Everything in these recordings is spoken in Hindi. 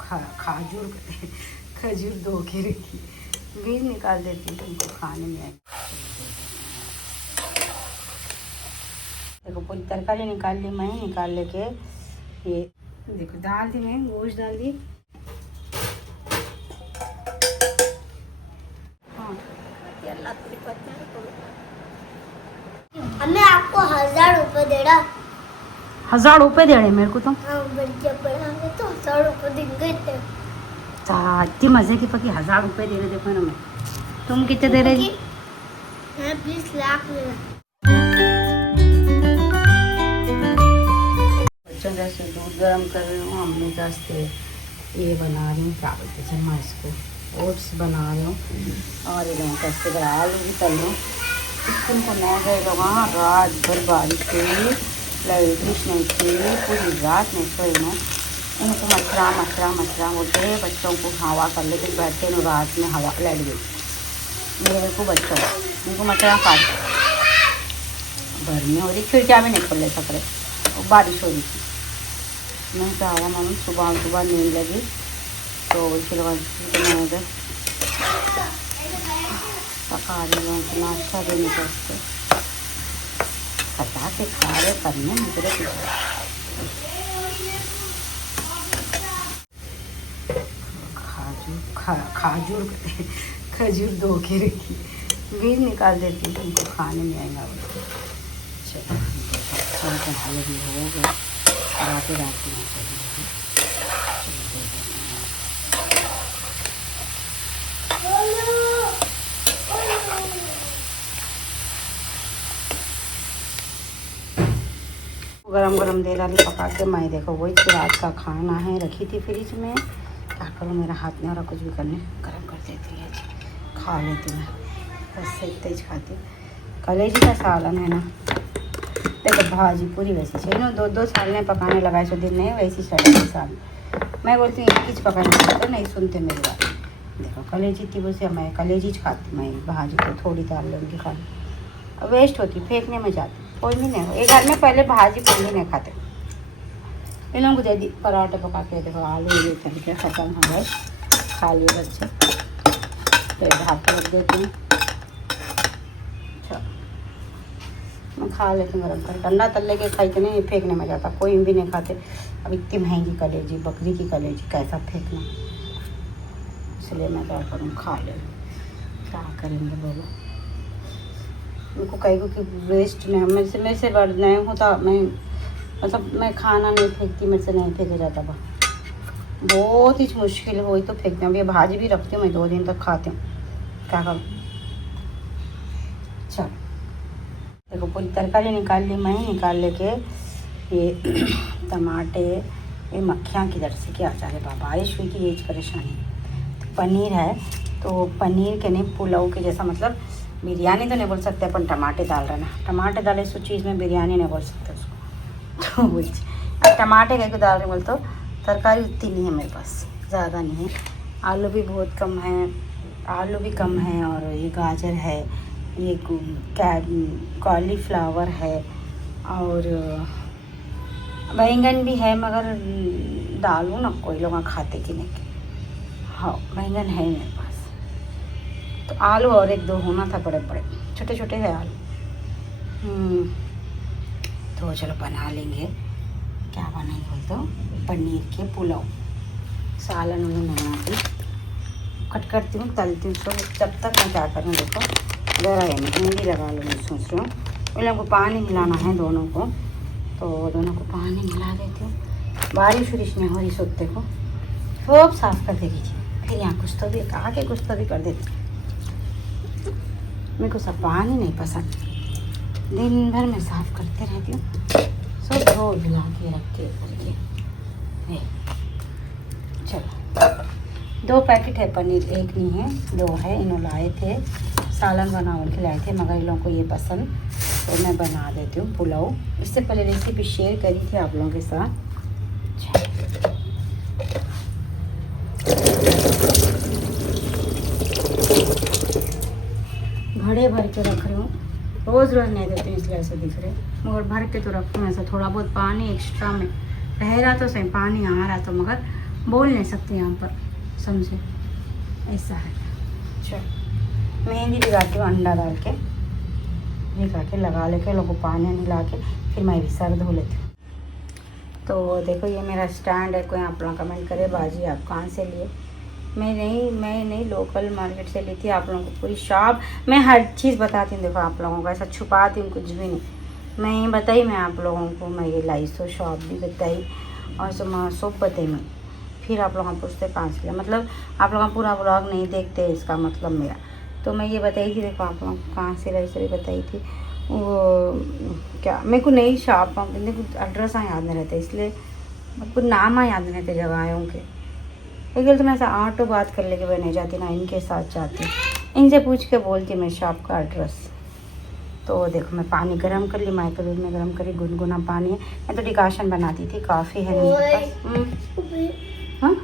खाजूर खजूर धो के रखी, बीज निकाल देती हूँ, तुमको खाने में आएगी। देखो पूरी तरकारी निकाल ली मैं, निकाल लेके ये देखो डाल दी मैं, गोश्त डाल दी। हाँ हमें आपको 1000 रुपये दे रहा। 1000 रुपये दे रहे मेरे को तो? हाँ, जब बनाएंगे तो 1000 रुपये देंगे। इतनी मजे की पकी 1000 रुपये दे रहे। देखो ना मैं, तुम कितने दे रहे? मैं 20 लाख ले रहा। बच्चों जैसे दूध गर्म कर रही हूँ, अम्मी जैसे ये बना रही हूँ, क्या बोलते हैं मैं इसको, ओट्स बना रही हूँ। और ये कैसे आलू भी तल रही हूँ। स्कूल को नहीं गए वहाँ, रात भर बारिश हुई, लाइट नहीं थी, पूरी रात नहीं सोई मैं। इनको मच्छरा बोलते हैं, बच्चों को हवा कर लेते बैठते हैं, रात में हवा लड़ गई मेरे को बच्चों, इनको मच्छरा काट। गर्मी हो रही, खिड़कियाँ भी नहीं खोल सक रहे, और बारिश हो रही थी। मैं चाहा मम्मी सुबह नींद लगी तो उसके बाद मैं इधर पका रही हूँ, नाश्ता देने के उससे पता के खा रहे करने मुझे खाजूर खजूर धो के रखी, बीज निकाल देती हूँ, तुमको खाने में आएगा। चलो हाल भी हो गए, रातें गरम दे डाली पका के। मैं देखो वही रात का खाना है, रखी थी फ्रिज में, क्या करूँ मेरा हाथ नहीं हो रहा कुछ भी करने, गरम कर देती है, खा लेती मैं, बस से तेज खाती हूँ। कलेजी का सालन है ना, देखो भाजी पूरी वैसी चाहिए ना, 2 साल पकाने लगाए सो दिन नहीं वैसी चढ़े साल। मैं बोलती हूँ एक चीज़ पकाने तो नहीं सुनते मेरी बात। देखो कलेजी थी वैसे मैं कलेजी खाती, मैं भाजी को थोड़ी डाल लूँगी खाने, वेस्ट होती, फेंकने में जाती, कोई भी नहीं। एक घर में पहले भाजी पूरी नहीं खाते, इन लोगों को दे दी पराठे पका के। देखो आलू ये तरीके ख़त्म हो गए, खा लिए बच्चे, तो ढाक रख देती हूँ। अच्छा मैं खा लेती हूँ गरम करके, अंडा तल के खाई के नहीं, फेंकने में जाता, कोई भी नहीं खाते। अब इतनी महंगी कलेजी, बकरी की कलेजी कैसा फेंकना, इसलिए मैं क्या करूँ, खा ले, क्या करेंगे बोलो। उनको कहीं को कि वेस्ट नहीं, मेरे से बढ़ नहीं होता, मैं मतलब मैं खाना नहीं फेंकती, मेरे से नहीं फेंका जाता बा, बहुत ही मुश्किल हो तो फेंकती हूँ। ये भाजी भी रखती हूँ मैं, 2 दिन तक खाती हूँ, क्या करूँ। अच्छा देखो पूरी तरकारी निकाल ली मैं, निकाल लेके ये टमाटे, ये मक्खियाँ किधर से क्या आ रहे बाबा, बारिश हुई की ये परेशानी। तो पनीर है, तो पनीर के नहीं पुलाव के जैसा, मतलब बिरयानी तो नहीं बोल सकते अपन, टमाटे डाल रहे ना, टमाटे डाले सो चीज़ में बिरयानी नहीं बोल सकते उसको। तो वही अब टमाटे कैसे डाल रहे बोल, तो तरकारी उतनी नहीं है मेरे पास, ज़्यादा नहीं है। आलू भी बहुत कम है, आलू भी कम है, और ये गाजर है, ये कॉलीफ्लावर है, और बैंगन भी है, मगर डालूँ ना कोई लोग खाते कि नहीं। हाँ बैंगन है मेरे पास, तो आलू और 1-2 होना था, बड़े बड़े छोटे छोटे है आलू। तो चलो बना लेंगे, क्या बनाएंगे बोल तो, पनीर के पुलाव, सालन उन्हें बनाती, कट करती हूँ, तलती हूँ। तो जब तक मैं क्या करूँ, देखो ज़रा है मेहंदी लगा लूँगी, सोच रही हूँ। उन लोगों को पानी मिलाना है दोनों को, तो दोनों को पानी मिला देती हूँ। बारिश उरिश नहीं हो रही, सोते को सब साफ़ कर दे लीजिए, फिर यहाँ कुछ तो भी आके कुछ तो भी कर देती। मेरे को सब पानी नहीं पसंद, दिन भर मैं साफ़ करते रहती हूँ, सब धो भिला के रख के करके। चलो 2 पैकेट है पनीर, 1 नहीं है 2 है, इन्हों लाए थे, सालन बनाने के लाए थे, मगर इन लोगों को ये पसंद, तो मैं बना देती हूँ पुलाव। इससे पहले रेसिपी शेयर करी थी आप लोगों के साथ। घड़े भर के रख रही हूँ, रोज़ नहीं देती हूँ इसलिए ऐसे दिख रहे, मगर भर के तो रखती हूँ ऐसा, थोड़ा बहुत पानी एक्स्ट्रा में रह रहा तो सही, पानी आ रहा तो मगर बोल नहीं सकते यहाँ पर, समझे, ऐसा है। चलो मेहंदी भिगाती हूँ अंडा डाल के, भिगा के लगा लेके लोगों पानी मिला के फिर मैं भी सर धो लेती हूँ। तो देखो ये मेरा स्टैंड है, कोई आप लोग कमेंट करे बाजी आप कहाँ से लिए। मैं नहीं लोकल मार्केट से ली थी। आप लोगों को पूरी शॉप मैं हर चीज़ बताती हूँ, देखो आप लोगों को ऐसा छुपाती हूँ कुछ भी नहीं, मैं बताई मैं आप लोगों को, मैं ये लाई सो शॉप भी बताई और सब बताई मैं। फिर आप लोग पूछते कहाँ से लिया, मतलब आप लोग पूरा ब्लॉग नहीं देखते इसका मतलब मेरा। तो मैं ये बताई थी, देखो आप लोगों को कहाँ से लाई सही बताई थी। वो क्या मेरे को नई शॉप मेरे को एड्रेस याद नहीं रहता, इसलिए मेरे को नाम याद नहीं रहते जगहों के। लेकिन तो मैं ऐसा ऑटो बात कर लेके मैं नहीं जाती ना, इनके साथ जाती, इनसे पूछ के बोलती मैं शॉप का एड्रेस। तो देखो मैं पानी गरम कर ली, माइक्रोवेव में गरम करी, गुनगुना पानी है। मैं तो डिकाशन बनाती थी, काफ़ी है मेरे पास। हाँ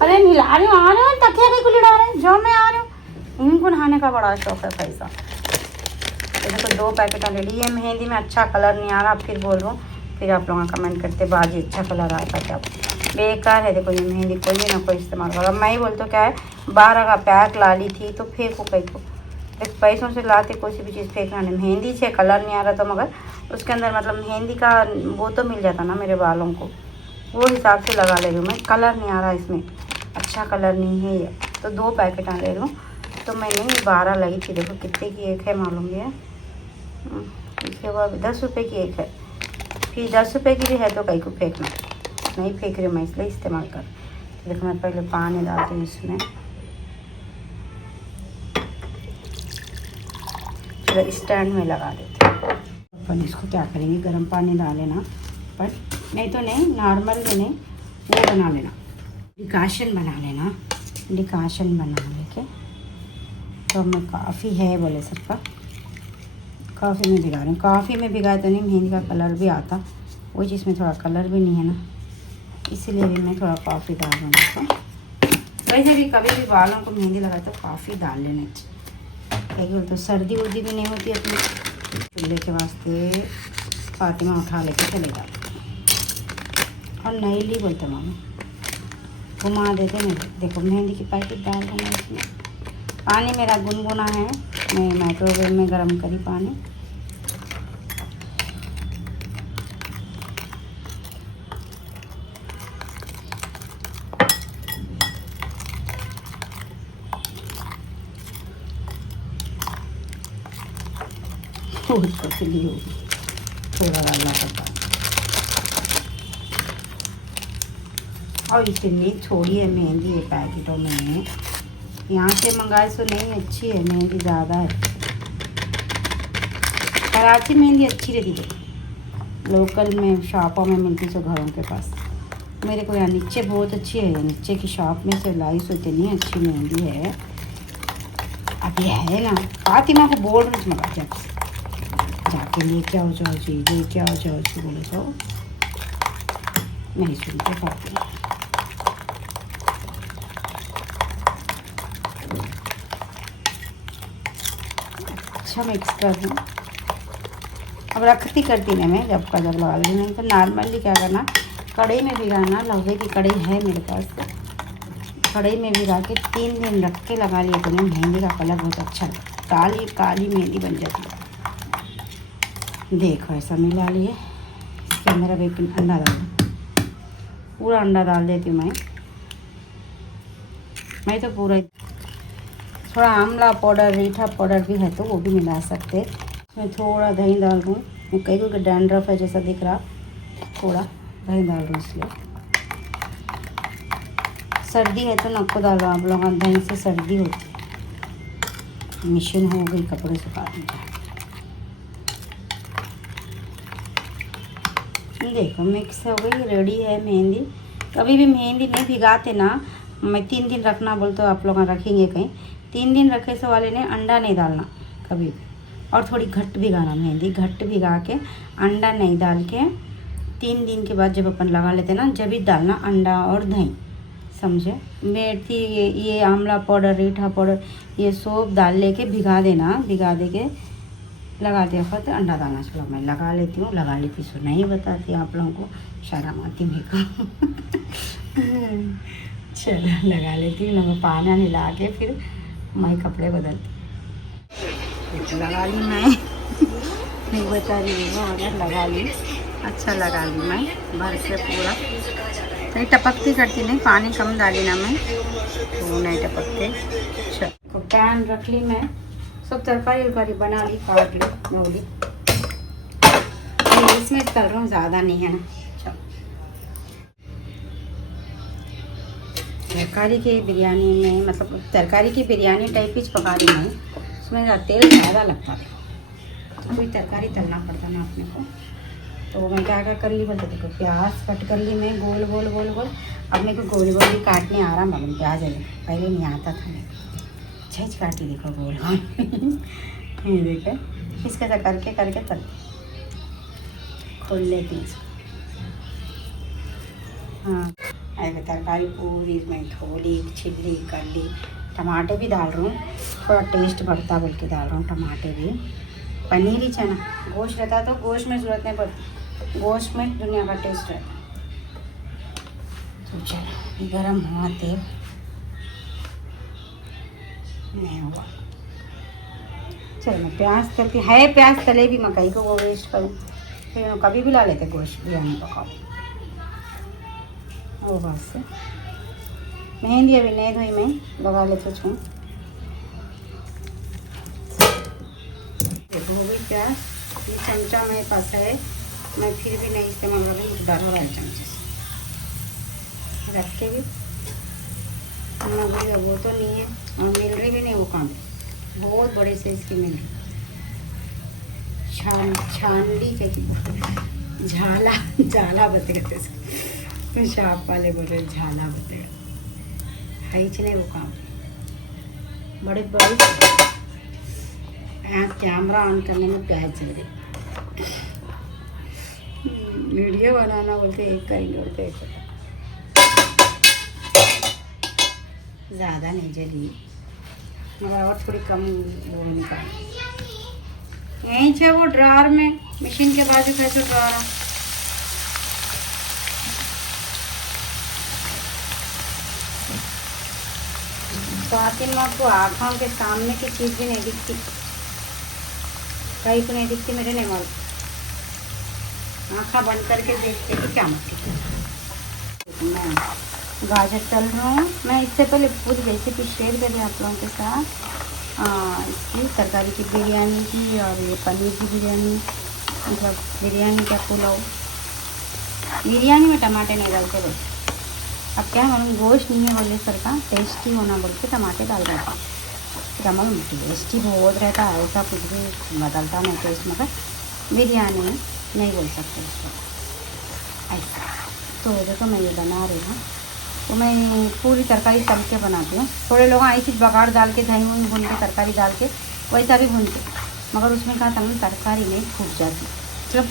अरे मिला रही हूँ, आ रहे हो तकिया को लिड़ा रहे हैं, जो मैं आ रही हूँ। इनको नहाने का बड़ा शौक है पैसा। तो देखो 2 पैकेट ले ली। ये मेहंदी में अच्छा कलर नहीं आ रहा, फिर बोल रहा हूँ, फिर आप लोग कमेंट करते बाजी अच्छा कलर आता क्या, बेकार है। देखो ये मेहंदी कोई भी ना कोई इस्तेमाल करो। मैं ही बोलती हूँ क्या है, 12 का पैक ला ली थी तो फेंको कहीं को, देख पैसों से लाते कोई सी भी चीज़ फेंकना नहीं। मेहंदी से कलर नहीं आ रहा, तो मगर उसके अंदर मतलब मेहंदी का वो तो मिल जाता ना मेरे बालों को, वो हिसाब से लगा ले रही हूँ मैं। कलर नहीं आ रहा इसमें, अच्छा कलर नहीं है ये, तो 2 पैकेट ले लूँ। तो मैंने 12 लगी थी। देखो कितने की एक है मालूम है, इसके बाद 10 रुपये की एक है, फिर 10 रुपये की भी है तो कहीं को फेंकना नहीं, फेंक रही मैं इसलिए इस्तेमाल कर। तो देखो मैं पहले पानी डालती हूँ इसमें, फिर स्टैंड में लगा देते हैं। अपन इसको क्या करेंगे, गर्म पानी डालेना, पर नहीं तो नहीं, नॉर्मल में नहीं, वो बना लेना, डिकाशन बना लेना। डिकाशन बना लेके तो मैं काफ़ी है बोले सबका, काफ़ी में भिगा रही हूँ। काफ़ी में भिगाए तो नहीं मेहंदी का कलर भी आता, वो चीज़ में थोड़ा कलर भी नहीं है ना, इसीलिए भी मैं थोड़ा काफ़ी डाल रहा हूँ। वैसे भी कभी भी बालों को मेहंदी लगाए तो काफ़ी डाल लेना चाहिए, क्योंकि तो सर्दी उर्दी भी नहीं होती अपनी। चूल्हे के वास्ते फातिमा उठा लेके चले जाते और नहीं ली बोलते मामा, घुमा देते मेरे। देखो मेहंदी की पैकेट डाल देना इसमें। पानी मेरा गुनगुना है, मैं माइक्रोवेव में गरम करी पानी। पतली होगी, थोड़ा डालना पड़ता और इतनी थोड़ी है मेहंदी ये पैकेटों में। यहाँ से मंगाए सो नहीं अच्छी है मेहंदी, ज़्यादा है। कराची मेहंदी अच्छी रहती है, लोकल में शॉपों में मिलती सो घरों के पास। मेरे को यहाँ नीचे बहुत अच्छी है, नीचे की शॉप में से लाई सो इतनी अच्छी मेहंदी है। अब ये है ना, फातिमा को बोल रही मंगा जाके लेके आओ जाओ जी, लेके आओ जाओ जी बोले तो नहीं सुनते फातिमा। अच्छा मिक्स कर दूँ, अब रखती करती ना मैं जब का जब लगा लेती, नहीं तो नॉर्मली क्या करना, कढ़ाई में भिगाना। लोहे की कढ़ाई है मेरे पास, कढ़ाई में भिगा के 3 दिन रख के लगा लिया तो मेहंदी का कलर बहुत अच्छा लगता, काली काली मेहंदी बन जाती है। देखो ऐसा मिला लिए, इसके अंदर अब एक अंडा डाल, पूरा अंडा डाल देती हूँ मैं तो पूरा। थोड़ा आंवला पाउडर, रीठा पाउडर भी है तो वो भी मिला सकते। मैं थोड़ा दही डाल दूँ, कई को डैंड्रफ है जैसा दिख रहा, थोड़ा दही डाल दूँ इसलिए। सर्दी है तो नको डालो आप लोग, दही से सर्दी होती है। मशीन हो गई कपड़े सुखाने का। देखो मिक्स हो गई, रेडी है मेहंदी। कभी भी मेहंदी नहीं भिगाते ना, मैं 3 दिन रखना बोलते हो, आप लोग रखेंगे कहीं 3 दिन रखे से वाले ने अंडा नहीं डालना कभी भी, और थोड़ी घट भिगाना मेहंदी, घट भिगा के अंडा नहीं डाल के 3 दिन के बाद जब अपन लगा लेते ना, जब भी डालना अंडा और दही, समझे। मेथी ये आंवला पाउडर, रीठा पाउडर, ये सब डाल लेके भिगा देना, भिगा दे के लगाते वक्त अंडा डालना। चलो मैं लगा लेती हूँ, लगा लेती सो नहीं बताती आप लोगों को, शर्म आती मेरे को। चलो लगा लेती हूँ मैं पानी वानी ला के, फिर मैं कपड़े बदलती। लगा ली मैं। नहीं बता रही हूँ, अगर लगा ली, अच्छा लगा ली मैं भर से पूरा। नहीं टपकती करती नहीं, पानी कम डाली ना मैं तो नहीं टपकते। चलो पैन रख ली मैं, सब तरकारी उरकारी बना ली, काट ली, धो ली। इसमें तल रहा हूँ, ज़्यादा नहीं है ना। चलो तरकारी की बिरयानी में, मतलब तरकारी की बिरयानी टाइप ही पका रही मैं, उसमें तेल ज़्यादा लगता है, कोई तरकारी तलना पड़ता ना अपने को। तो मैं क्या क्या कर ली बोलते, देखो प्याज कट कर ली मैं गोल गोल गोल गोल। अब मेरे को गोल गोल भी काटने आ रहा मालूम, प्याज है पहले नहीं आता था मेरे को। छेज काटी देखो गोल गोल। ये देखे इसके ऐसा करके करके तल खोल लेती इसको। हाँ ऐसे तरकारी पूरी मैं धोली छिली कर ली। टमाटर भी डाल रहा हूँ, थोड़ा टेस्ट बढ़ता बोल के डाल रहा हूँ टमाटर भी। पनीर ही चना गोश्त रहता तो गोश्त में ज़रूरत नहीं पड़ती, गोश्त में दुनिया का टेस्ट रहता। तो चलो गरम हुआ तेल, नहीं हुआ, चलो मैं प्याज तलती है, प्याज तले भी मकई को वो वेस्ट करूँ, फिर कभी भी ला लेते गोश्त बिरयानी पकाओ। वो बात से मेहंदी अभी नहीं धोई मैं, लगा लेते छूँ। हो गई प्याज, ये चमचा मेरे पास है, मैं फिर भी नहीं इस्तेमाल कर रही, डरा रहा है चमचे से रख के भी। वो तो नहीं है और मिल रही भी नहीं, वो काम बहुत बड़े से इसकी मिल रही। छानली क्या झाला, झाला बतेगा तो शाप वाले बोल रहे झाला बतेगा है ही नहीं वो काम। बड़े बड़े यहाँ कैमरा ऑन करने में प्याज चल रही, वीडियो बनाना बोलते एक करेंगे, बोलते एक करता। ज़्यादा नहीं जली मगर और थोड़ी कम वो निकाल। यहीं से वो ड्रार में मशीन के बाजू कैसे ड्रार है, तो आखिर में आपको आँखों के सामने की चीज़ भी नहीं दिखती, कहीं को नहीं दिखती मेरे नहीं मालूम, आँखा बंद करके देखते कि क्या मतलब। मैं गाजर तल रहा हूँ। मैं इससे पहले पूरी रेसिपी शेयर करी आप लोगों के साथ, इसकी तरकारी की बिरयानी की और ये पनीर की बिरयानी, मतलब बिरयानी का पुलाव। बिरयानी में टमाटे नहीं डालते बोल, अब क्या मालूम गोश्त नहीं है बोले सर का टेस्टी होना बोल के टमाटे डाल रहा था, क्या मालूम टेस्टी बहुत रहता है, ऐसा कुछ भी बदलता नहीं टेस्ट, मगर बिरयानी नहीं बोल सकते उसको ऐसा। तो देखो मैं ये बना रही हूँ, तो मैं पूरी तरकारी तल के बनाती हूँ। थोड़े लोग ऐसी बघाड़ डाल के दही वही भून के तरकारी डाल के वैसा भी भूनते, मगर उसमें कहा तंग तरकारी नहीं फूट जाती, मतलब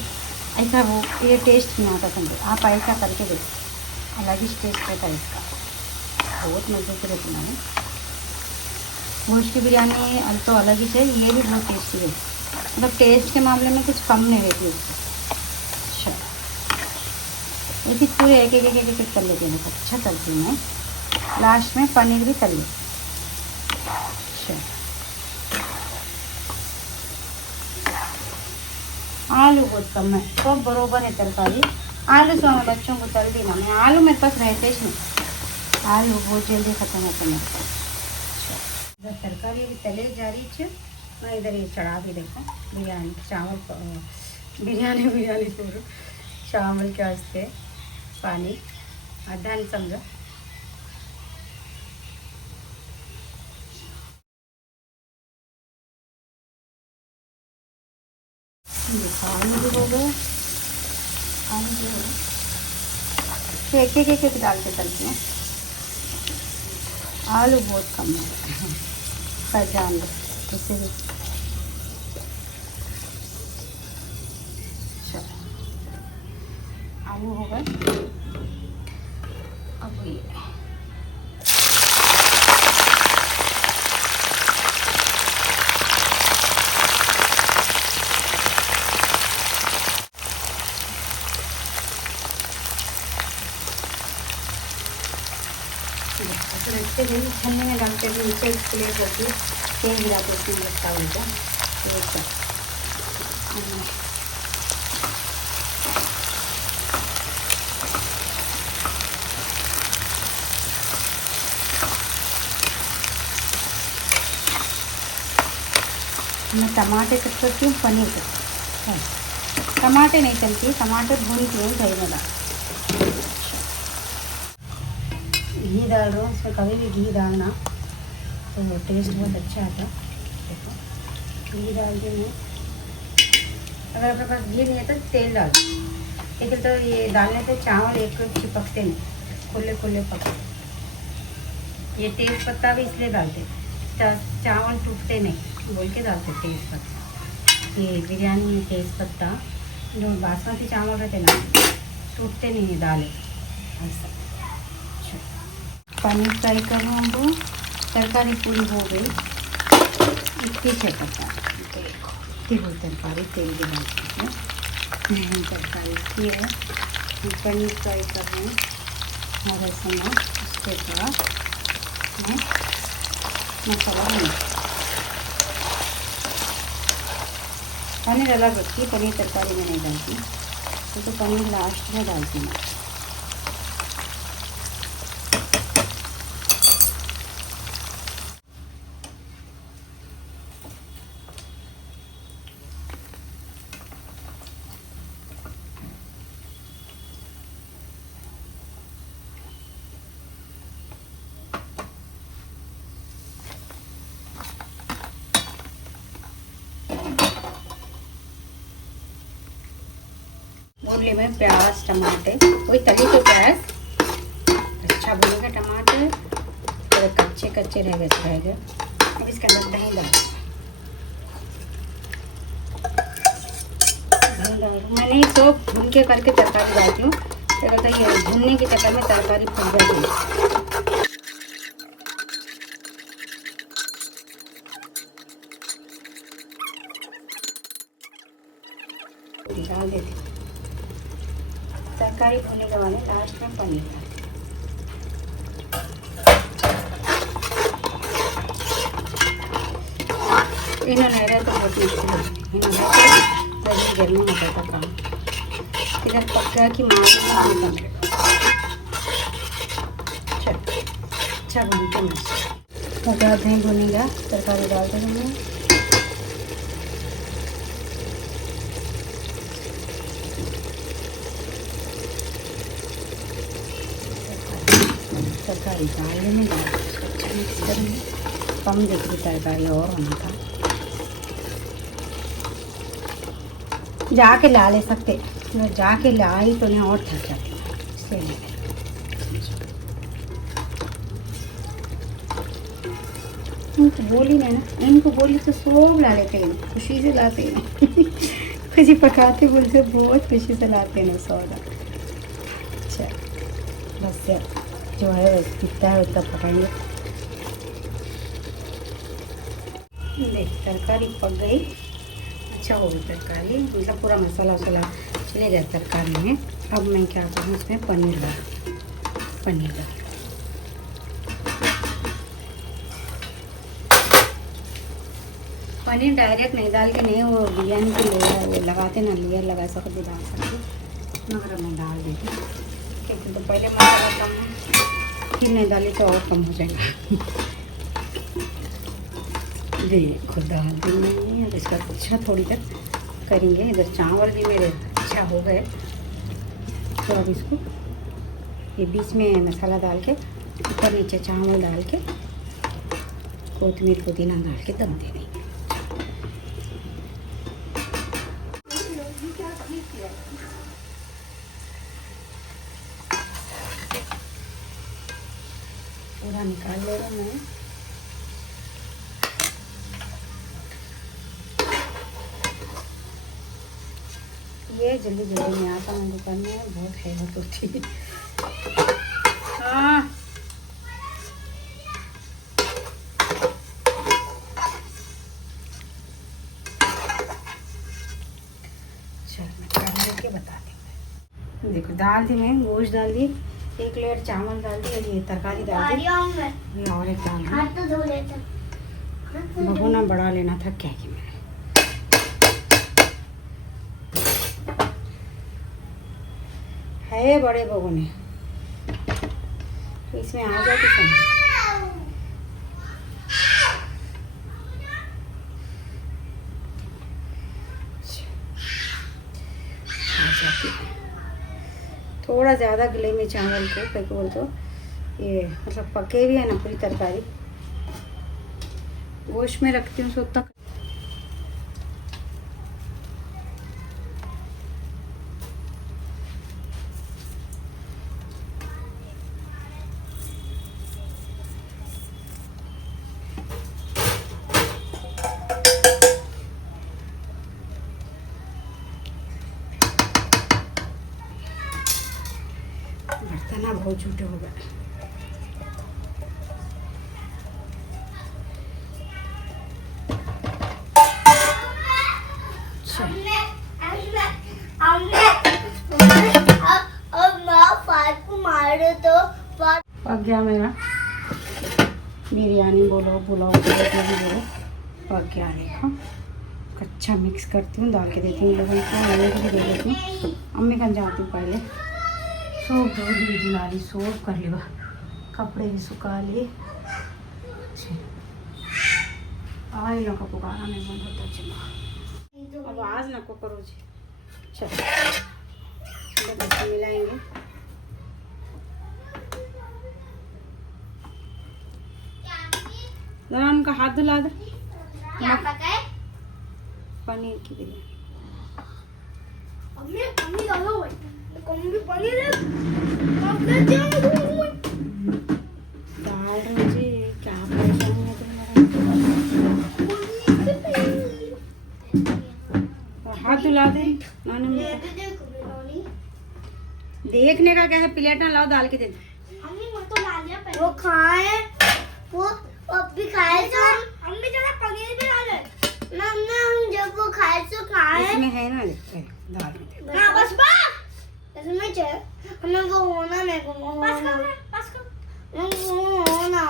ऐसा वो ये टेस्ट नहीं आता समझे। आप ऐसा करके देखो, अलग ही टेस्ट रहता है इसका, बहुत मज़े से रहती है। गोश्त की बिरयानी तो अलग ही है, ये भी बहुत टेस्टी है, मतलब टेस्ट के मामले में कुछ कम नहीं रहती उसकी। ऐसी पूरे एक एक एक एक कर लेती हूँ, अच्छा तलती हूँ मैं। लास्ट में पनीर भी तल लेती। आलू बहुत कम है, सब बरोबर है तरकारी। आलू सो मैं बच्चों को तल दी ना, मैं आलू मेरे पास रहते ही नहीं, आलू बहुत जल्दी ख़त्म होता है। इधर तरकारी अभी तले जा रही है, मैं इधर ये चढ़ा भी देखो बिरयानी चावल, बिरयानी पूरा चावल के वास्ते पानी आधा नहीं समझो। आलू भी हो गए, आलू भी हो गए, एक एक डाल के तलती हूँ। आलू बहुत कम है, पहचान लो इसे भी। आलू हो गए, अब ये फिर इसके भी छन्नी में डालते भी नीचे एक प्लेट रखी तेल गिराते उसमें लगता होगा मैं टमाटर कट करती हूँ, पनीर कट है। टमाटर नहीं चलती, टमाटर भूनती हूँ दही में डाल। घी डाल रहा हूँ, इसमें कभी भी घी डालना तो टेस्ट बहुत अच्छा आता है। देखो घी डाल के मैं, अगर अपने पास घी नहीं है तो तेल डाल, लेकिन तो ये डालने से चावल एक चिपकते नहीं, खुले खुले पकते। ये तेज़ पत्ता भी इसलिए डालते चावल टूटते नहीं बोल के डालते तेज़ पत्ता। ये बिरयानी में तेज़ पत्ता, जो बासमती चावल रहते ना टूटते नहीं दालें ऐसा। पनीर फ्राई कर रहा हूँ, तरकारी पूरी हो गई। इतनी है पत्ता देखो, तरकारी तेल के बाद तरकारी की है। पनीर फ्राई कर रहे हैं और ऐसा उसके बाद मैं मसाला नहीं, पनीर अलग रखी, पनीर तरकारी में नहीं डालती, तो पनीर लास्ट में डालती हूँ। भून में प्याज टमाटर, वही तली के प्याज अच्छा भूनेगा, टमाटर थोड़े कच्चे कच्चे रह गए। अब इसके अंदर दही डाल, मैंने तो भून के करके तरकारी डालती हूँ, तो ये भूनने के चक्कर में तरकारी फट जाती है। डाल देती तरकारी भूनने के बाद लास्ट में पनीर डाल। इन्होंने रहे तो बहुत मुश्किल है, इन्होंने गर्मी में होता था काम, इधर पक्का की माँ नहीं अच्छा भूनते हैं। अगर दही भुनेगा तरकारी डाल देंगे। तरकारी डालने में अच्छा मिक्स करेंगे, कम दिख रही तरकारी और होना था, जाके ला ले सकते, जाके लाई तो नहीं और थक जाती इसलिए। तो बोली नहीं ना, इनको बोली तो सब ला लेते हैं, खुशी से लाते हैं खुशी पकाते बोलते बहुत खुशी से लाते हैं सौदा। अच्छा बस जो है कितना है उतना पकाएंगे। देख तरकारी पक गई, अच्छा हो गई तरकारी, मतलब पूरा मसाला वसाला चले गया तरकारी में। अब मैं क्या करूँ, इसमें पनीर डाल पनीर डायरेक्ट नहीं डाल के नहीं, वो बिरयानी की लेयर लगाते ना, लेयर लगा सकते डाल सकते, मगर मैं डाल देती क्योंकि तो पहले मसाला कम है, फिर नहीं डाली तो और कम हो जाएगा। देखो डाल देंगे, अब इसका अच्छा थोड़ी देर करेंगे। इधर चावल भी मेरे अच्छा हो गए, तो अब इसको ये बीच में मसाला डाल के ऊपर नीचे चावल डाल के कोतमीर पुदीना डाल के दम दे देंगे। पूरा निकाल ले रहा मैं। ये जल्दी जल्दी में आता है दुकान में, बहुत हेल्प होती है। हाँ चल मैं बता दी। देखो दाल दी, मैं गोश्त डाल दी, 1 लेयर चावल डाल दी और ये तरकारी डाल दी। ये और एक डाल दी। हाथ तो धो लेते। भगोना बड़ा लेना था क्या कि मैंने। है बड़े भगोने तो इसमें आ जाती सब। थोड़ा ज़्यादा गिले में चावल को क्या बोल तो ये मतलब पके भी है ना पूरी तरकारी। गोश्त में रखती हूँ उसको तक। बर्तन बहुत झूठे हो गए। पक गया मेरा बिरयानी बोलो पुलाव बोलो जो भी बोलो पक गया। देखो अच्छा मिक्स करती हूँ, डाल के देती हूँ लोगों को, मम्मी को भी दे देती हूँ। अम्मी कन जाती हूँ पहले सूप धो दी दुलारी सूप कर लिया, कपड़े भी सुखा लिए। आई लोग का पुकारा नहीं बंद होता चलो आवाज़ नको करो जी। चलो बच्चे मिलाएंगे। जरा उनका हाथ धुला दे। पनीर की बिरयानी दाल रोजी क्या परेशानी है तुम्हारा। हाथ धुला दे नानी। देखने का क्या है, प्लेट ना लाओ डाल के दे दो। वो खाए वो अब भी खाए तो हम भी जरा पनीर भी डाले ना हम जब वो खाए तो खाए इसमें है ना दाल में ना बस इसमें चाहिए हमें वो होना मेरे को बस कर होना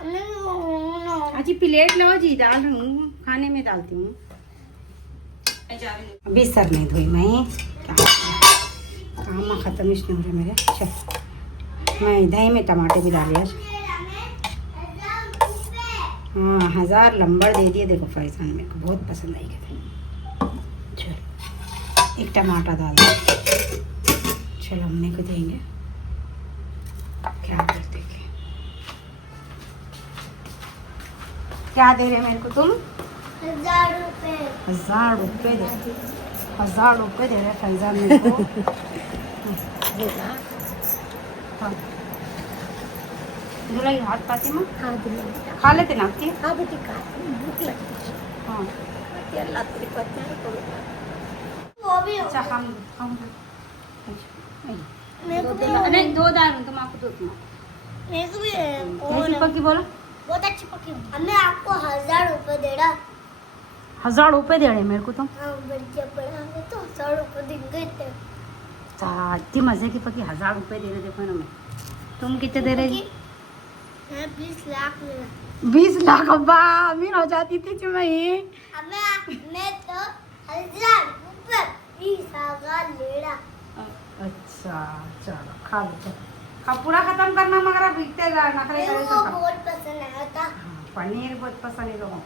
हमें वो होना। अच्छी प्लेट लाओ जी, डाल रही हूँ खाने में डालती हूँ। अभी सर नहीं धोई मैं क्या काम ख़त्म इसने हो रहे मेरे। चल मैं दही में टमाटर भी डाले आज। हाँ 1000 लंबर दे दिए। देखो फैजान मेरे को बहुत पसंद आई गए। चल एक टमाटर डाल दो। चलो अम्मी को देंगे क्या करते हैं। क्या दे रहे मेरे को तुम? 1000 रुपए। 1000 रुपये दे। 1000 रुपये दे रहे फैजान मेरे को। हाँ दुलाई हाथ पाती माँ खा लेते ना आपकी। हाँ बेटी भूख लगी। हाँ अल्लाह तेरी पत्नी वो भी अच्छा हम मेरे को भी नहीं 2 दाल तुम आपको 2 मेरे को भी कैसी पकी बोला? बहुत अच्छी पकी। हमने आपको 1000 रुपए दे रहा। 1000 रुपये दे रहे मेरे को तुम? हाँ बढ़िया पड़ा तो 1000 रुपए देंगे इतनी मजे की पकी 1000 रुपये दे रहे। देखो ना मैं तुम कितने दे रहे? 20 लाख 20 लाख अब्बा अमीर हो जाती थी जो मैं तो 1000 रुपए 20,000 ले रहा। अच्छा चलो खा लो चलो पूरा खत्म करना मगर अब इतने नखरे करे तो बहुत पसंद आया था। पनीर बहुत पसंद है लोगों।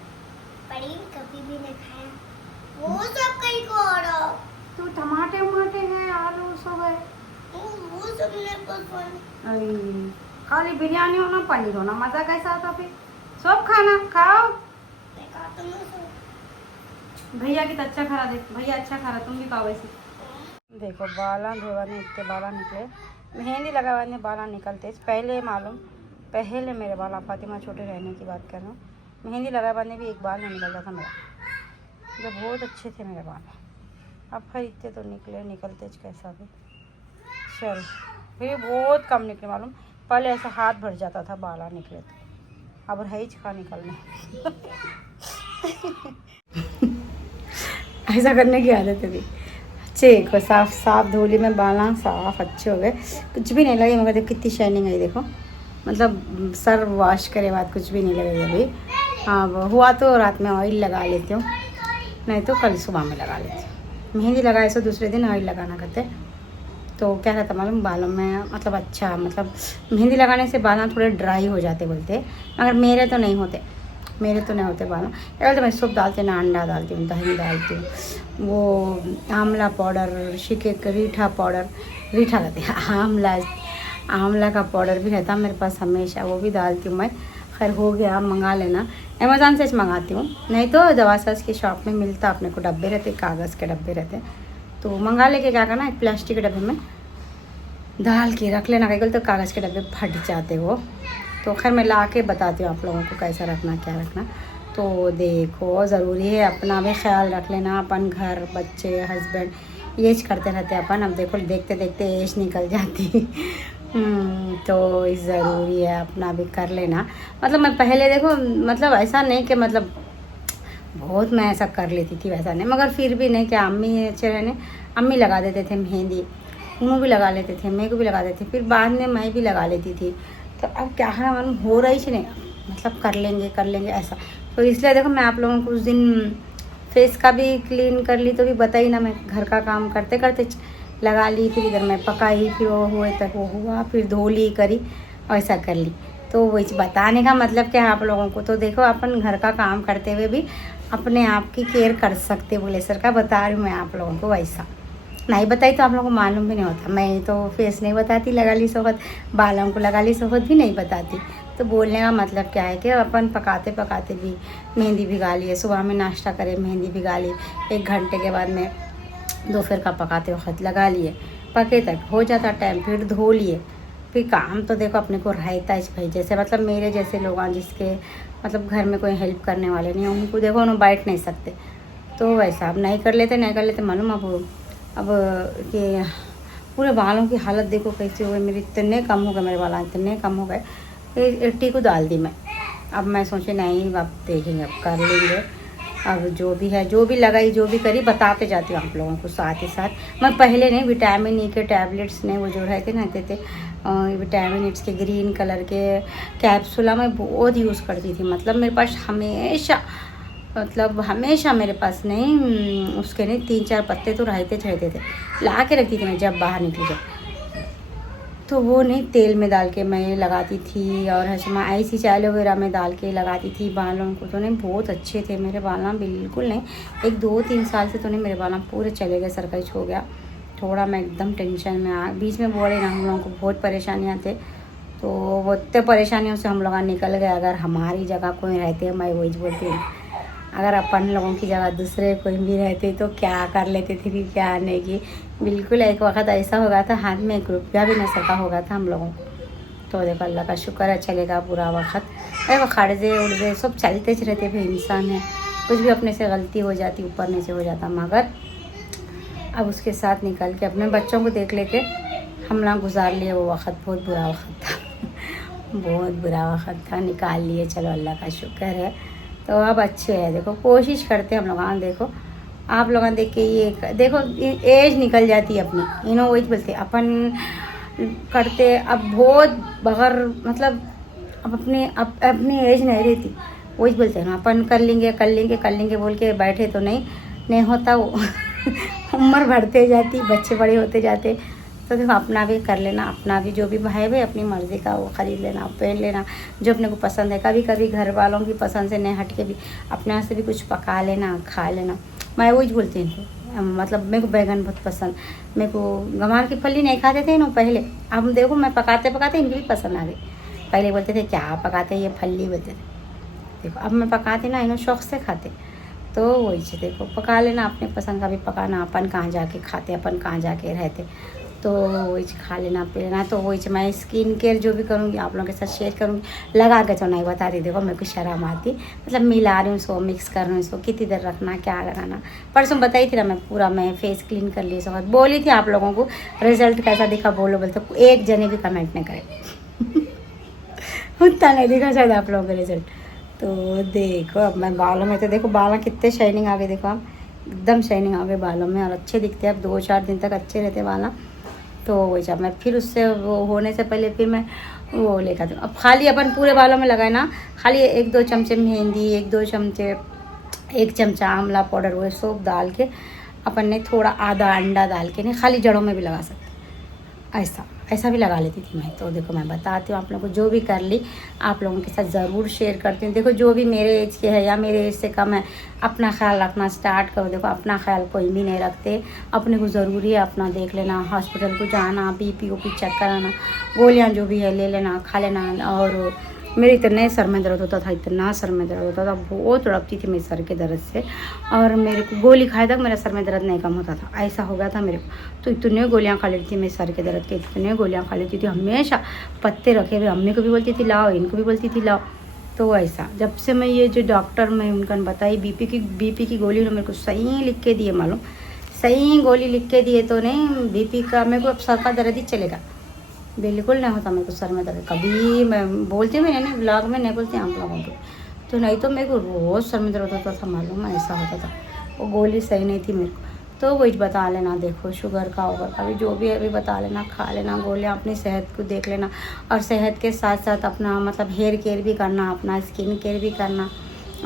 पनीर कभी भी नहीं खाया वो सब कहीं को और तो टमाटे वमाटे हैं आलू सब है वो सब नहीं पसंद। खाली बिरयानी होना पनीर होना मजा कैसा आता फिर? सब खाना खाओ। भैया की तो अच्छा खा रहा। देख भैया अच्छा खा रहा तुम भी खाओ वैसे। देखो बाला धोने इतने बाला निकले। मेहंदी लगाने बाला निकलते पहले मालूम पहले मेरे बाल फातिमा छोटे रहने की बात कर रहा हूँ। मेहंदी लगाने भी एक बाल नहीं निकलता था मेरा जब बहुत अच्छे थे मेरे बाल। अब फिर इतने तो निकलते कैसा भी। चल फिर बहुत कम निकले मालूम। पहले ऐसा हाथ भर जाता था बाला निकले तो अब है ही निकलने। ऐसा करने की आदत है। अच्छे को साफ साफ धो ली मैं, बाल साफ अच्छे हो गए, कुछ भी नहीं लगे। मगर देखो कितनी शाइनिंग आई, देखो मतलब सर वॉश करे बाद कुछ भी नहीं लगेगा अभी। हाँ हुआ तो रात में ऑयल लगा लेती हूँ, नहीं तो कल सुबह में लगा लेती हूँ। मेहंदी लगाए सो दूसरे दिन ऑयल लगाना करते, तो क्या रहता मालूम बालों में, मतलब अच्छा, मतलब मेहंदी लगाने से बाल थोड़े ड्राई हो जाते बोलते, मगर मेरे तो नहीं होते, बालों। क्या बोलते मैं सब डालती हूँ ना, अंडा डालती हूँ, दही डालती हूँ, वो आंवला पाउडर, शिके रीठा पाउडर, रीठा कहते हैं, आंवला का पाउडर भी रहता मेरे पास हमेशा, वो भी डालती हूँ मैं। खैर हो गया, आप मंगा लेना, अमेज़ॉन से मंगाती हूँ, नहीं तो दवा सास की शॉप में मिलता अपने को, डब्बे रहते, कागज़ के डब्बे रहते, तो मंगा लेके क्या करना, एक प्लास्टिक के डब्बे में डाल के रख लेना, कहीं तो कागज़ के डब्बे फट जाते वो। तो खैर मैं ला के बताती हूँ आप लोगों को कैसा रखना, क्या रखना। तो देखो ज़रूरी है अपना भी ख्याल रख लेना, अपन घर, बच्चे, हस्बैंड एज करते रहते अपन। अब देखो देखते देखते एज निकल जाती तो ज़रूरी है अपना भी कर लेना। मतलब मैं पहले देखो, मतलब ऐसा नहीं कि मतलब बहुत मैं ऐसा कर लेती थी, वैसा नहीं, मगर फिर भी नहीं, क्या अम्मी अच्छे रहने, अम्मी लगा देते थे मेहंदी, उन्हों भी लगा लेते थे, मेरे को भी लगा देते थे, फिर बाद में मैं भी लगा लेती थी। तो अब क्या है मालूम, हो रही थी नहीं, मतलब कर लेंगे ऐसा। तो इसलिए देखो मैं आप लोगों को उस दिन फेस का भी क्लीन कर ली, तो भी बताई ना, मैं घर का काम करते करते लगा ली, फिर इधर मैं पकाई, फिर वो हुए तक वो हुआ, फिर धो ली, करी, ऐसा कर ली। तो वही बताने का मतलब क्या है आप लोगों को, तो देखो अपन घर का काम करते हुए भी अपने आप की केयर कर सकते, बोले सर का बता रही हूँ मैं आप लोगों को। वैसा नहीं बताई तो आप लोगों को मालूम भी नहीं होता, मैं तो फेस नहीं बताती, लगा ली सोहत, बालों को लगा ली सोहत भी नहीं बताती। तो बोलने का मतलब क्या है कि अपन पकाते पकाते भी मेहंदी भिगा लिए, सुबह में नाश्ता करें मेहंदी भिगा ली, 1 घंटे के बाद में दोपहर का पकाते वक्त लगा लिए, पके तक हो जाता टाइम, फिर धो लिए, फिर काम तो देखो अपने को रहता है भाई। जैसे मतलब मेरे जैसे लोग हैं जिसके मतलब घर में कोई हेल्प करने वाले नहीं, उनको देखो उन्हें बैठ नहीं सकते, तो वैसा अब नहीं कर लेते मालूम। अब कि पूरे बालों की हालत देखो कैसे हो गई मेरी, इतने कम हो गए मेरे बाल, इतने कम हो गए, 80 को डाल दी मैं। अब मैं सोचे नहीं, अब देखेंगे, अब कर लेंगे, अब जो भी है, जो भी लगाई, जो भी करी, बताते जाती हूँ आप लोगों को साथ ही साथ। मैं पहले नहीं, विटामिन ई के टैबलेट्स ने वो जो रहते रहते थे, विटामिन ई के ग्रीन कलर के कैप्सूला मैं बहुत यूज़ करती थी। मतलब मेरे पास हमेशा मेरे पास नहीं, उसके नहीं 3-4 पत्ते तो रहते थे, ला के रखती थी मैं जब बाहर निकली जब, तो वो नहीं तेल में डाल के मैं लगाती थी, और हजमा ऐसी एलोवेरा में डाल के लगाती थी बालों को, तो नहीं बहुत अच्छे थे मेरे बाल ना, बिल्कुल नहीं। 1-2-3 साल से तो नहीं मेरे बाल पूरे चले गए, सरकज हो गया थोड़ा, मैं एकदम टेंशन में आ, बीच में बोले ना हम लोगों को बहुत परेशानियाँ थे, तो वो इतने परेशानियों से हम लोग निकल गए। अगर हमारी जगह कोई रहते, मैं वही बोलती हूँ, अगर अपन लोगों की जगह दूसरे कोई भी रहते तो क्या कर लेते थे कि क्या नहीं की। बिल्कुल एक वक्त ऐसा हो गया था, हाथ में 1 रुपया भी न सका होगा था हम लोगों को। तो देखो अल्लाह का शुक्र है चलेगा पूरा वक्त। देखो खर्जे उड़जे सब चलते रहते थे, इंसान है, कुछ भी अपने से गलती हो जाती, ऊपर नीचे हो जाता, मगर अब उसके साथ निकल के अपने बच्चों को देख लेके हम लोग गुजार लिए वो वक्त। बहुत बुरा वक्त था बहुत बुरा वक्त था, निकाल लिए, चलो अल्लाह का शुक्र है। तो अब अच्छे है, देखो कोशिश करते हैं हम लोग। हाँ देखो आप लोग देख के ये देखो एज निकल जाती है अपनी, वही बोलते अपन करते अब बहुत बगैर, मतलब अब अपनी एज नहीं रहती, वही बोलते हैं ना, अपन कर लेंगे बोल के बैठे तो नहीं होता वो उम्र बढ़ते जाती, बच्चे बड़े होते जाते, तो देखो अपना भी कर लेना, अपना भी जो भी भाई भाई अपनी मर्ज़ी का वो ख़रीद लेना, पहन लेना जो अपने को पसंद है। कभी कभी घर वालों की पसंद से नहीं हट के भी अपने यहाँ से भी कुछ पका लेना, खा लेना। मैं वही बोलती हूँ, मतलब मेरे को बैगन बहुत पसंद, मेरे को गंवार की फली नहीं खाते थे ना पहले, अब देखो मैं पकाते पकाते इनकी भी पसंद आ गई। पहले बोलते थे क्या पकाते ये फली बोलते थे, देखो अब मैं पकाती ना, इन्होंने शौक़ से खाते। तो वही से देखो पका लेना, अपने पसंद का भी पकाना, अपन कहाँ जाके खाते, अपन कहाँ जाके रहते, तो वही खा लेना पी लेना। तो वही मैं स्किन केयर जो भी करूँगी आप लोगों के साथ शेयर करूँगी, लगा के तो नहीं बता रही, देखो मेरे को शर्म आती, मतलब मिला रही हूँ इसको, मिक्स कर रही हूँ इसको, कितनी देर रखना, क्या लगाना। परसों बताई थी ना मैं, पूरा मैं फेस क्लीन कर ली, सब बोली थी आप लोगों को, रिजल्ट कैसा दिखा बोलो, बोलते एक जने भी कमेंट नहीं करे उतना नहीं दिखा शायद आप लोगों का रिजल्ट। तो देखो अब मैं बालों में, तो देखो बाल कितने शाइनिंग आ गए, देखो आप एकदम शाइनिंग आ गई बालों में और अच्छे दिखते हैं। अब 2-4 दिन तक अच्छे रहते बाल। तो वही जब मैं फिर उससे वो होने से पहले फिर मैं वो लेकर आती हूँ। अब खाली अपन पूरे बालों में लगाए ना, खाली 1-2 चमचे मेहंदी, 1-2 चमचे, 1 चमचा आंवला पाउडर वो सब डाल के अपन ने थोड़ा आधा अंडा डाल के नहीं खाली जड़ों में भी लगा सकते, ऐसा भी लगा लेती थी मैं। तो देखो मैं बताती हूँ आप लोगों को, जो भी कर ली आप लोगों के साथ ज़रूर शेयर करती हूँ। देखो जो भी मेरे एज के है या मेरे एज से कम है, अपना ख्याल रखना स्टार्ट करो। देखो अपना ख्याल कोई भी नहीं रखते, अपने को ज़रूरी है अपना देख लेना, हॉस्पिटल को जाना, BP OP चेक कराना, गोलियाँ जो भी है ले लेना, खा लेना। और मेरे इतने सर में दर्द होता था, इतना सर में दर्द होता था, बहुत तड़पती थी मेरे सर के दर्द से। और मेरे को गोली खाए तक मेरा सर में दर्द नहीं कम होता था, ऐसा हो गया था मेरे को। तो इतने गोलियां खा लेती थी मैं सर के दर्द के, इतने गोलियां खा लेती थी हमेशा, पत्ते रखे हुए। अम्मी को भी बोलती थी लाओ, इनको भी बोलती थी लाओ। तो ऐसा जब से मैं ये जो डॉक्टर मैं उनका बताई BP की गोली उन्होंने मेरे को सही लिख के दिए, मालूम सही गोली लिख के दिए तो नहीं BP का मेरे को अब सर का दर्द ही चलेगा, बिल्कुल नहीं होता मेरे को सर में दर्द। कभी मैं बोलती हूँ मैंने ब्लॉग में नहीं बोलती आप लोगों को, तो नहीं तो मेरे को रोज़ सर में दर्द होता था, मालूम ऐसा होता था। वो गोली सही नहीं थी मेरे को। तो वही बता लेना, देखो शुगर का ओवर का भी जो भी है अभी बता लेना, खा लेना गोलियाँ, अपनी सेहत को देख लेना। और सेहत के साथ साथ अपना मतलब हेयर केयर भी करना, अपना स्किन केयर भी करना,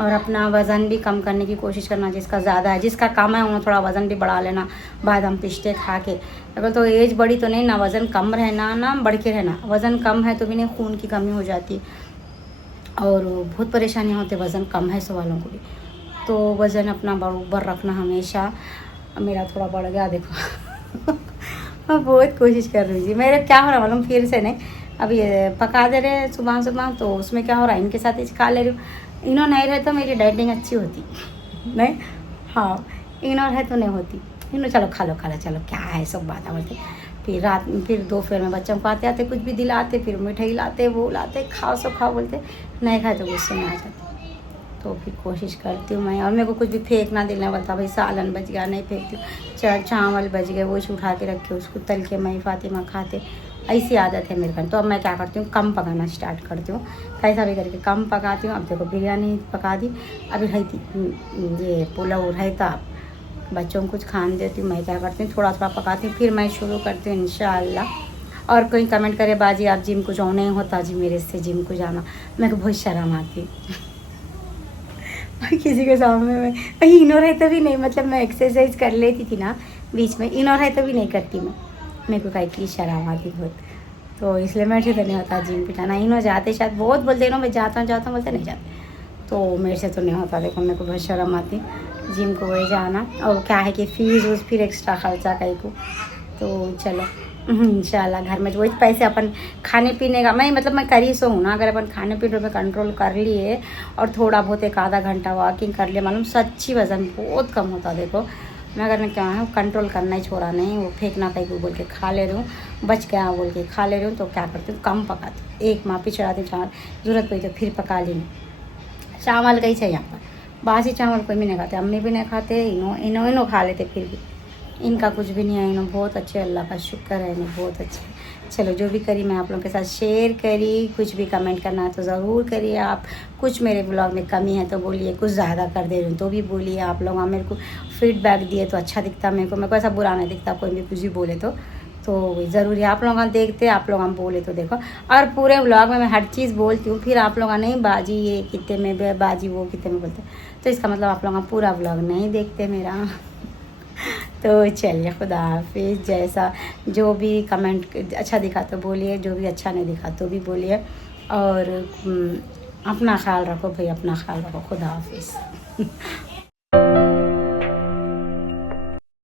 और अपना वज़न भी कम करने की कोशिश करना। जिसका ज़्यादा है, जिसका कम है उन्हें थोड़ा वज़न भी बढ़ा लेना, बादाम पिस्ते खा के। अगर तो एज बड़ी तो नहीं ना, वज़न कम रहना ना बढ़ के रहना। वज़न कम है तो भी नहीं, खून की कमी हो जाती और बहुत परेशानी होती है वज़न कम है सो वालों को भी। तो वज़न अपना बराबर रखना हमेशा। मेरा थोड़ा बढ़ गया देखो मैं बहुत कोशिश कर रही थी। मेरे क्या हो रहा मालूम, फिर से नहीं, अब ये पका दे रहे सुबह सुबह, तो उसमें क्या हो रहा है इनके साथ ही खा ले रही हूँ। इनो नहीं रहे तो मेरी डाइटिंग अच्छी होती नहीं, हाँ इनो रहे तो नहीं होती। इनो चलो खा लो चलो, क्या है सब बात बोलते। फिर रात में फिर दोपहर में बच्चों को आते आते कुछ भी दिलाते, फिर मिठाई लाते, वो लाते, खाओ सो खाओ बोलते, नहीं खाए तो गुस्से में आ जाते। तो फिर कोशिश करती हूँ मैं, और मेरे को कुछ भी फेंकना दिलना पड़ता, भाई सालन बच गया नहीं फेंकती हूँ, चावल बच गए वो उठा के रखे, उसको तल के मैं फातिमा खाते, ऐसी आदत है मेरे घर। तो अब मैं क्या करती हूँ, कम पकाना स्टार्ट करती हूँ, कैसा भी करके कम पकाती हूँ। अब देखो बिरयानी पका दी, अभी रहती ये पुलाव रहता, बच्चों को कुछ खाने देती हूँ। मैं क्या करती हूँ, थोड़ा थोड़ा पकाती हूँ, फिर मैं शुरू करती हूँ इंशाअल्लाह। और कोई कमेंट करे बाजी आप जिम को जाओ, नहीं होता जी मेरे से जिम को जाना, मेरे को बहुत शर्म आती किसी के सामने में। इनो रहते भी नहीं, मतलब मैं एक्सरसाइज कर लेती थी ना बीच में, इनो रहते भी नहीं करती मैं, मेरे को कहीं की शर्म आती बहुत। तो इसलिए मेरे से तो नहीं होता जिम पे जाना। इनो जाते शायद बहुत बोलते इनो मैं जाता हूँ बोलते नहीं जाते, तो मेरे से तो नहीं होता। देखो मेरे को बहुत शर्म आती जिम को वही जाना। और क्या है कि फीस फिर एक्स्ट्रा खर्चा कहीं को, तो चलो इंशाल्लाह घर में जो वही पैसे अपन खाने पीने का, मैं मतलब मैं कर ही सो हूँ ना। अगर अपन खाने पीने में कंट्रोल कर लिए और थोड़ा बहुत 1-आधा घंटा वॉकिंग कर लिए, मालूम सच्ची वज़न बहुत कम होता। देखो मैं अगर क्या है कंट्रोल करना ही छोड़ा नहीं, वो फेंकना कहीं को बोल के खा ले रही हूँ, बच गया बोल के खा ले रही हूँ, तो क्या करती हूँ कम पकाती हूँ, एक मापी चढ़ाती हूँ चावल, ज़रूरत पड़ी तो फिर पका ली। चावल कहीं चाहिए यहाँ पर, बासी चावल कोई भी नहीं खाते, अम्मी भी नहीं खाते, इनो खा लेते, फिर भी इनका कुछ भी नहीं है। इन्हों बहुत अच्छे, अल्लाह का शुक्र है, इन्हें बहुत अच्छे। चलो जो भी करी मैं आप लोगों के साथ शेयर करी। कुछ भी कमेंट करना है तो ज़रूर करिए आप। कुछ मेरे ब्लॉग में कमी है तो बोलिए, कुछ ज़्यादा कर दे रही हूँ तो भी बोलिए। आप लोग मेरे को फीडबैक दिए तो अच्छा दिखता मेरे को ऐसा बुरा नहीं दिखता, कोई भी कुछ भी बोले तो ज़रूरी है आप लोग देखते, आप लोग हम बोले तो देखो। और पूरे ब्लॉग में मैं हर चीज़ बोलती हूँ, फिर आप लोग नहीं बाजी ये कितने में, बाजी वो कितने में बोलते, तो इसका मतलब आप लोग पूरा ब्लॉग नहीं देखते मेरा। तो चलिए खुदा हाफिज़। जैसा जो भी कमेंट अच्छा दिखा तो बोलिए, जो भी अच्छा नहीं दिखा तो भी बोलिए। और अपना ख्याल रखो भाई, अपना ख्याल रखो। खुदा हाफिज़।